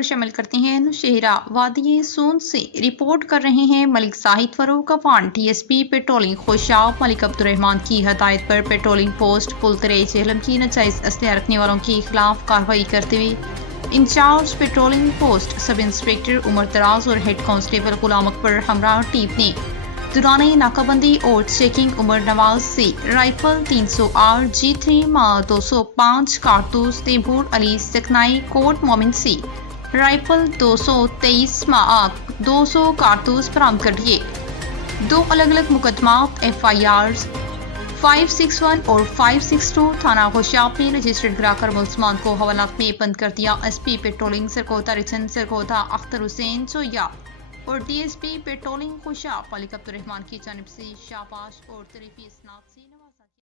خبر شامل کرتے ہیں نوشہرہ وادی سوند سے رپورٹ کر رہے ہیں ملک زاہد فاروق افان D S P patrolling Khushab ملک عبدالرحمان کی ہدایت پر پیٹرولنگ پوسٹ پلترے جہلم کی ناجائز اسلحہ رکھنے والوں کے خلاف کارروائی کرتے ہوئے انچارج پیٹرولنگ پوسٹ سب انسپکٹر عمر دراز اور ہیڈ کانسٹیبل غلام اکبر ہمراہ ٹیم نے دوران ناکہ بندی اور چیکنگ عمر نواز سے رائفل 300R G3 205 کارتوس تیمور علی سکنائی کوٹ مومن سے رائفل 223 200 کارتوس برآمد کر لیے۔ دو الگ الگ مقدمات FIRs 561 اور 562 تھانہ خوشاب میں رجسٹرڈ کرا کر ملزمان کو حوالات میں بند کر دیا۔ S P patrolling Sargodha region Sargodha Akhtar Hussain سویا اور D S P patrolling Khushab ملک عبدالرحمان کی جانب سے شاباش اور تعریفی اسناد سے نوازا۔